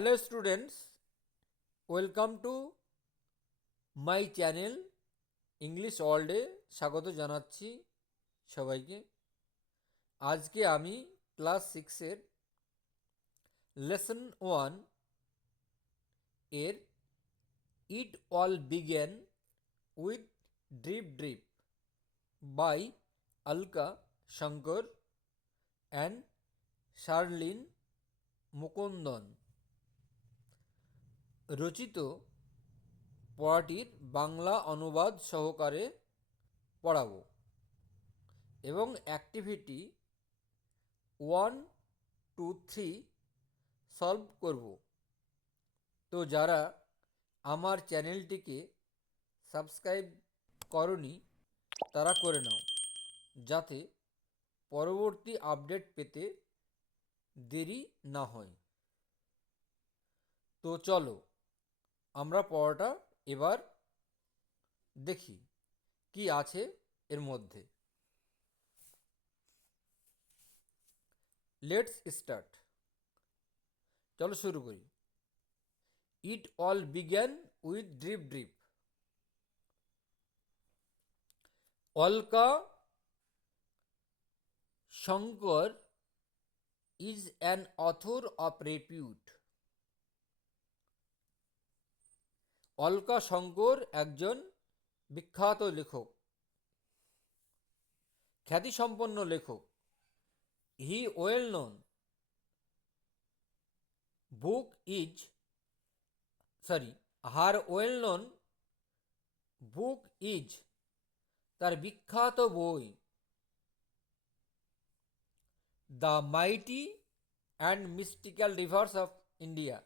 Hello students, welcome to my channel English ওয়ার্ল্ডে স্বাগত জানাচ্ছি সবাইকে। আজকে আমি ক্লাস 6-এর লেসন 1 এর it all began with drip drip by Alka Shankar and Sharlene Mukundan রচিত পড়াটির বাংলা অনুবাদ সহকারে পড়াবো এবং অ্যাক্টিভিটি 1, 2, 3 সলভ করব। তো যারা আমার চ্যানেলটিকে সাবস্ক্রাইব করনি তারা করে নাও, যাতে পরবর্তী আপডেট পেতে দেরি না হয়। তো চলো আমরা পড়াটা এবার দেখি কি আছে এর মধ্যে। Let's start. চলো শুরু করি। It all began with drip drip. Alka Shankar is an author of repute. Alka Shankar একজন বিখ্যাত লেখক, খ্যাতিসম্পন্ন লেখক। He well known book is her well known book is, তার বিখ্যাত বই the mighty and mystical rivers of India.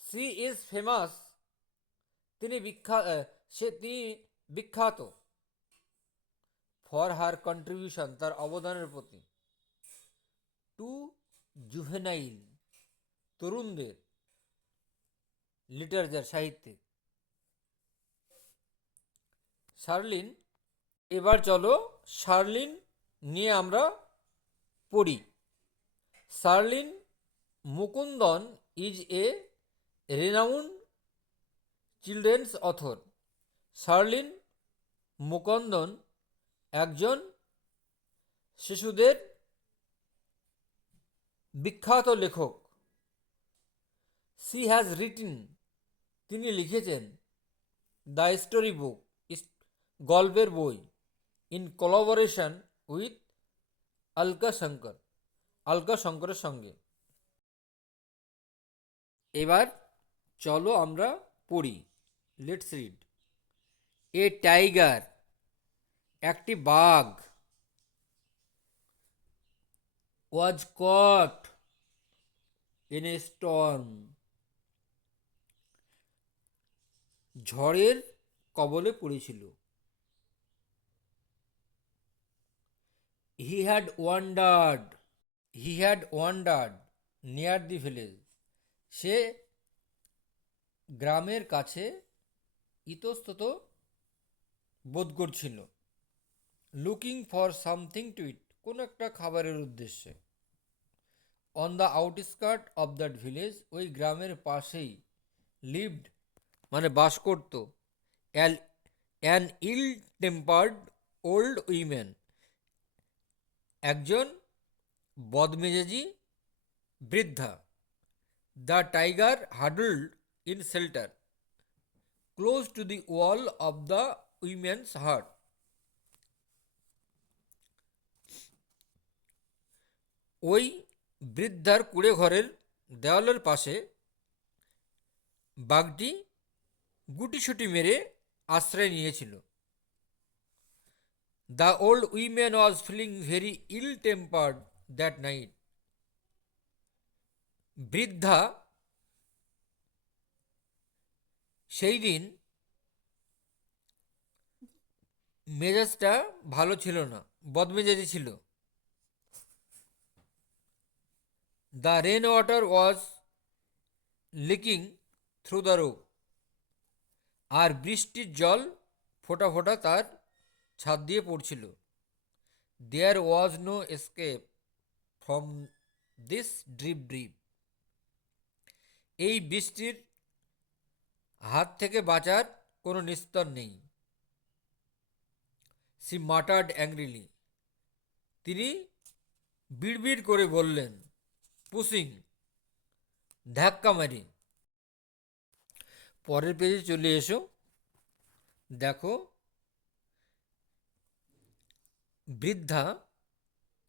She is famous, তিনি বিখ্যাত ফর হার কন্ট্রিবিউশন, তার অবদানের প্রতি, টু জুভেনাইল, তরুণদের, লিটারেচার, সাহিত্যে। শার্লিন, এবার চলো শার্লিন নিয়ে আমরা পড়ি। Sharlin Mukundan is a renowned children's author. Sharlin Mukundan একজন শিশুদের বিখ্যাত লেখক। সি হ্যাজ রিটেন, তিনি লিখেছেন, দ্য স্টোরি বুক, গল্পের বই, ইন কোলাবোরেশন উইথ আলকা শঙ্করের সঙ্গে। এবার চলো আমরা পড়ি। Let's read. এ টাইগার, একটি বাঘ, ওয়াজ কট ইন এ স্টর্ম, ঝড়ের কবলে পড়েছিল। He had wandered near the village, সে গ্রামের কাছে ইতস্তত বোধ করছিল। Looking for something to eat, কোনো একটা খাবারের উদ্দেশ্যে। On the outskirt of that village, ওই গ্রামের পাশেই, লিভড মানে বাস করত, an ill tempered old women, একজন বদমেজাজি বৃদ্ধা। The tiger huddled in shelter close to the wall of the women's hut. ওই বৃদ্ধার কুঁড়ে ঘরের দেওয়ালের পাশে বাঘটি গুটিসুটি মেরে আশ্রয় নিয়েছিল। The old women was feeling very ill tempered that night, বৃদ্ধা সেই দিন মেজাজটা ভালো ছিল না, বদমেজাজি ছিল। The rain water was leaking through the roof, আর বৃষ্টির জল ফোঁটা ফোঁটা তার ছাদ দিয়ে পড়ছিল। There was no escape, from this drip drip, এই বৃষ্টির হাত থেকে বাঁচার কোনো নিস্তার নেই। সি মাটার্ড অ্যাংরিলি, তিনি বিড়বিড় করে বললেন। পুশিং, ধাক্কা মারি। পরের পেজে চলে এসো, দেখো বৃদ্ধা,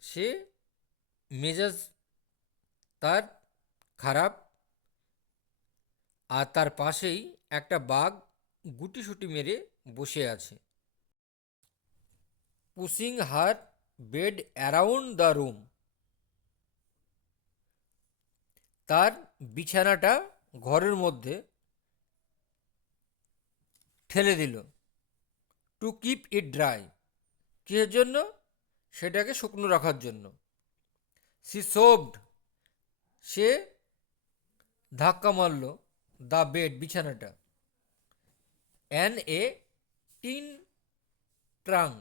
সে মেজাজ তার খারাপ, আর তার পাশেই একটা বাঘ গুটিসুটি মেরে বসে আছে। Pushing her bed around the room, তার বিছানাটা ঘরের মধ্যে ঠেলে দিল। টু কিপ ইট ড্রাই, কিসের জন্য? সেটাকে শুকনো রাখার জন্য। সি সোভড, সে ধাক্কা মারল দ্য বেড, বিছানাটা। অ্যান এ টিন ট্রাঙ্ক,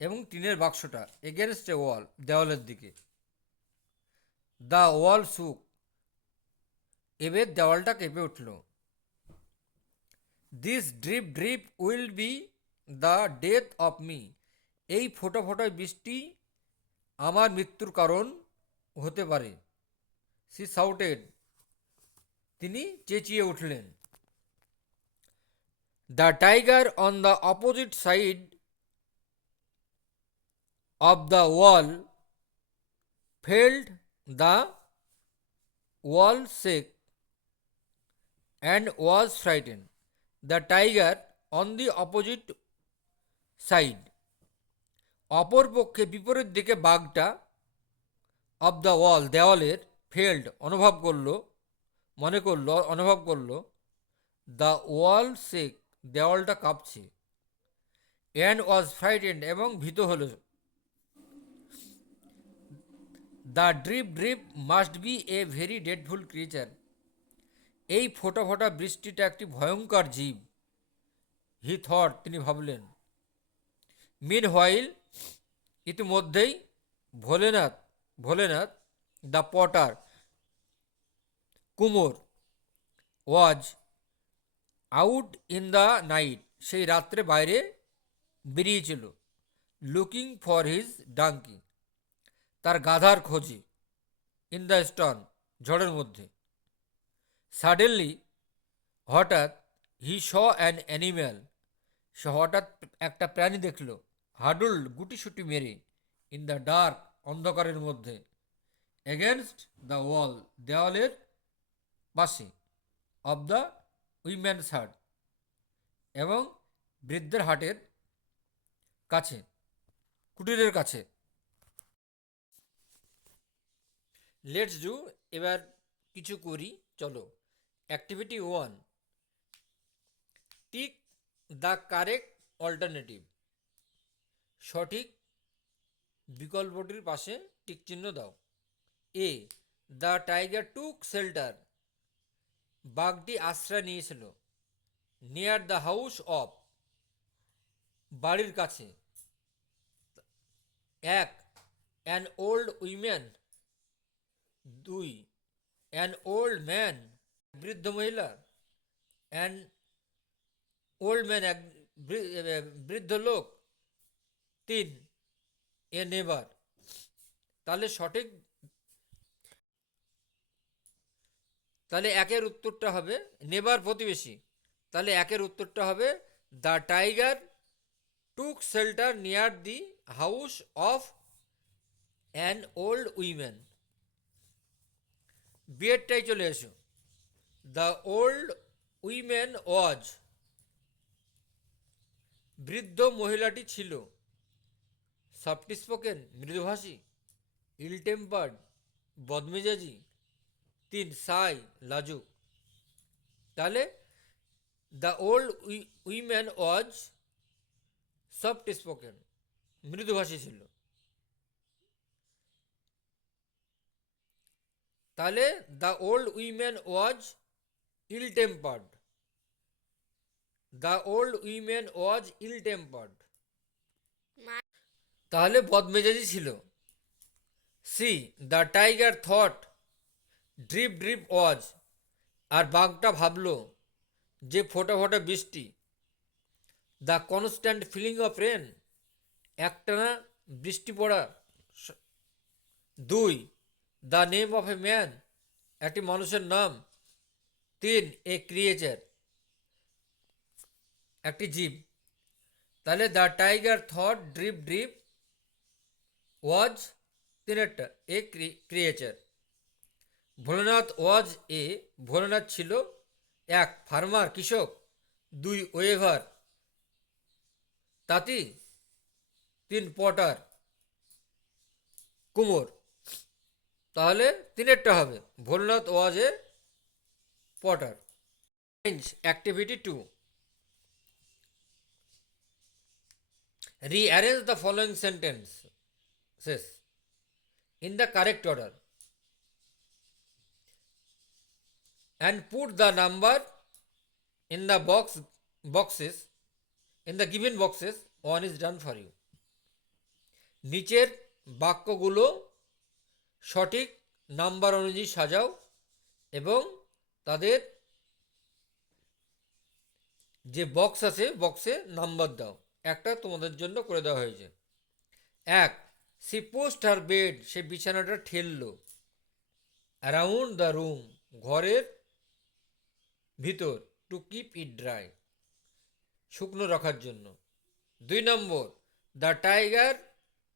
এবং টিনের বাক্সটা। এগেনস্ট এ ওয়াল, দেওয়ালের দিকে। দ্য ওয়াল শুক, এবার দেওয়ালটা কেঁপে উঠল। This drip drip will be the death of me, এই ফোঁটা ফোঁটা বৃষ্টি আমার মৃত্যুর কারণ হতে পারে। সি শাউটেড, তিনি চেঁচিয়ে উঠলেন। The tiger on the opposite side of the wall felt the wall shake and was frightened. The tiger on the opposite side, অপর পক্ষে বিপরীত দিকে বাঘটা, অফ দ্য ওয়াল, দেওয়ালের, ফেল্ড, অনুভব করলো, দ্য ওয়াল শেক, দেওয়ালটা কাঁপছে, অ্যান্ড ওয়াজ ফ্রাইটেন্ড, এবং ভীত হলো। The drip drip must be a very dreadful creature, এই ফোঁটা ফোঁটা বৃষ্টিটা একটি ভয়ঙ্কর জীব। হি থট, তিনি ভাবলেন। মিন হোয়াইল, ইতিমধ্যেই ভোলেনাথ দ্য পটার, কুমোর, was out in the night, সেই রাত্রে বাইরে বেরিয়েছিল। লুকিং ফর হিজ ডাঙ্কি, তার গাধার খোঁজে। ইন দ্য স্টর্ম, ঝড়ের মধ্যে। সাডেনলি, হঠাৎ, হি শ অ্যান অ্যানিম্যাল, সে হঠাৎ একটা প্রাণী দেখল। হাডুল্ড, গুটিসুটি মেরে। ইন দ্য ডার্ক, অন্ধকারের মধ্যে। এগেনস্ট দ্য ওয়াল, দেওয়ালের পাশে। অফ দ্য উইম্যানস হাট, এবং বৃদ্ধের হাটের কাছে, কুটিরের কাছে। লেটস ডু, এবার কিছু করি, চলো। Activity 1, tick the correct alternative, সঠিক বিকল্পটির পাশে টিক চিহ্ন দাও। এ, দ্য টাইগার টুক শেল্টার, বাঘটি আশ্রয় নিয়েছিল। নিয়ার দ্য হাউস অফ, বাড়ির কাছে। এক, an old woman. 2, an old man, বৃদ্ধ মহিলা। অ্যান ওল্ড ম্যান, এক বৃদ্ধ লোক। 3, এ নেবার। তাহলে একের উত্তরটা হবে নেবার, প্রতিবেশী। তাহলে একের উত্তরটা হবে the tiger took shelter near the house of an old woman. বিয়েরটাই চলে এসো। দ্য ওল্ড উইম্যান ওয়াজ, বৃদ্ধ মহিলাটি ছিল। সফট স্পোকেন, মৃদুভাষী। ইল টেম্পার্ড, বদমেজাজি। 3, সাই, লাজুক। তাহলে the old woman was soft spoken, মৃদুভাষী ছিল। তাহলে the old woman was ill tempered, the old woman was ill tempered, তাহলে বদমেজাজি ছিল। See the tiger thought drip drip was, আর বাঘটা ভাবলো যে ফোঁটা ফোঁটা বৃষ্টি। The constant feeling of rain, একটানা বৃষ্টি পড়া। 2 the name of a man, একটি মানুষের নাম। 3 এ ক্রিয়েচার, একটি জীব। তাহলে the tiger thought drip drip was তিনেরটা a creature. Bholanath was a, Bholanath ছিল 1 ফার্মার কৃষক, 2 ওয়েভার তাঁতি, 3 পটার কুমোর। তাহলে তিনেরটা হবে Bholanath was A Potter. Activity 2, rearrange the following sentences in the correct order and put the number in the boxes in the given boxes. One is done for you. নিচের বাক্যগুলো সঠিক number অনুযায়ী সাজাও এবং তাদের যে বক্স আছে বক্সে নাম্বার দাও। একটা তোমাদের জন্য করে দেওয়া হয়েছে। 1 সি পোস্ট হার বেড, সে বিছানাটা ঠেললো। অ্যারাউন্ড দ্য রুম, ঘরের ভিতর। টু কিপ ইট ড্রাই, শুকনো রাখার জন্য। 2 নম্বর দ্য টাইগার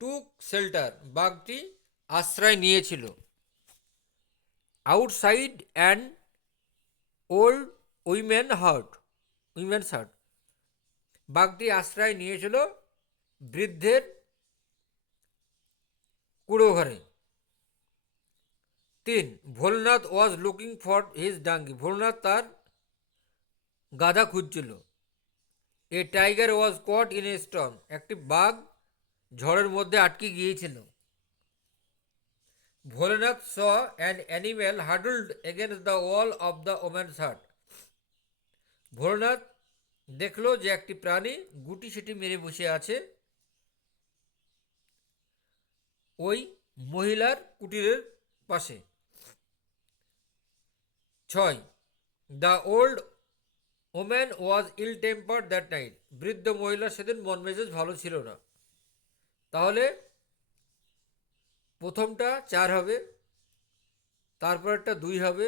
টুক শেল্টার, বাঘটি আশ্রয় নিয়েছিল। Outside and old woman's hut, বাঘটি আশ্রয় নিয়েছিল বৃদ্ধের কুড়ো ঘরে। 3 Bholanath was looking for his donkey, Bholanath তার গাধা খুঁজছিল। A tiger was caught in a storm, একটি বাঘ ঝড়ের মধ্যে আটকে গিয়েছিল। Bholanath saw an animal huddled against the wall of the woman's hut, ভোলেনাথ দেখলো যে একটি প্রাণী গুটি সেটি মেরে বসে আছে ওই মহিলার কুটিরের পাশে। 6 the old woman was ill tempered that night, বৃদ্ধ মহিলা সেদিন মন মেজাজ ভালো ছিল না। তাহলে প্রথমটা 4 হবে, তারপরেরটা 2 হবে,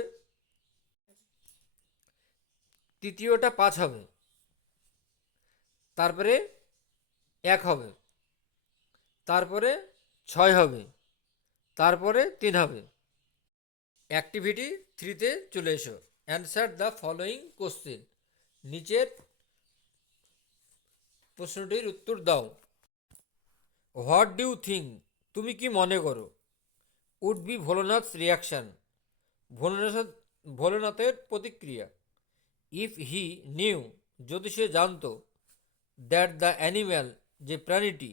তৃতীয়টা 5 হবে, তারপরে 1 হবে, তারপরে 6 হবে, তারপরে 3 হবে। অ্যাক্টিভিটি 3তে চলে এসো। অ্যান্সার দ্য ফলোয়িং কোশ্চেন, নিচের প্রশ্নটির উত্তর দাও। হোয়াট ডু ইউ থিঙ্ক, তুমি কি মনে করো? উড বি ভোলানাথস রিয়াকশান, ভোলানাথের প্রতিক্রিয়া। ইফ হি নিউ, যদি সে জানতো। দ্যাট দ্য অ্যানিম্যাল, যে প্রাণীটি।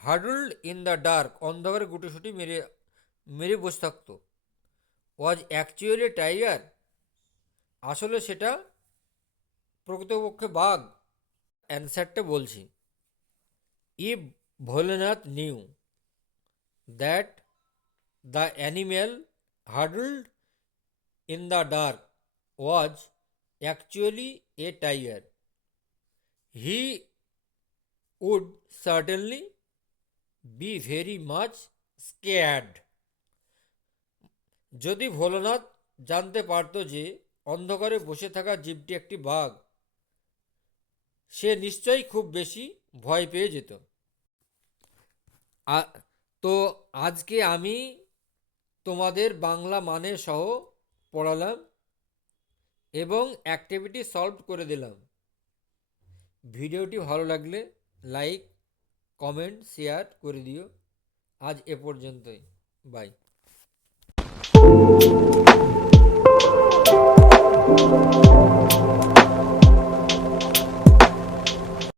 হাডলড ইন দ্য ডার্ক, অন্ধকারে গুটিসুটি মেরে বসে থাকতো। ওয়াজ অ্যাকচুয়ালি টাইগার, আসলে সেটা প্রকৃতপক্ষে বাঘ। অ্যান্সারটা বলছি। If Bholanath knew that the animal huddled in the dark was actually a tiger, he would certainly be very much scared. যদি ভোলানাথ জানতে পারত যে অন্ধকারে বসে থাকা জীবটি একটি বাঘ, সে নিশ্চয়ই খুব বেশি ভয় পেয়ে যেত। তো আজকে আমি তোমাদের বাংলা মানে সহ পড়ালাম এবং অ্যাক্টিভিটি সলভ করে দিলাম। ভিডিওটি ভালো লাগলে লাইক, কমেন্ট, শেয়ার করে দিও। আজ এ পর্যন্তই, বাই।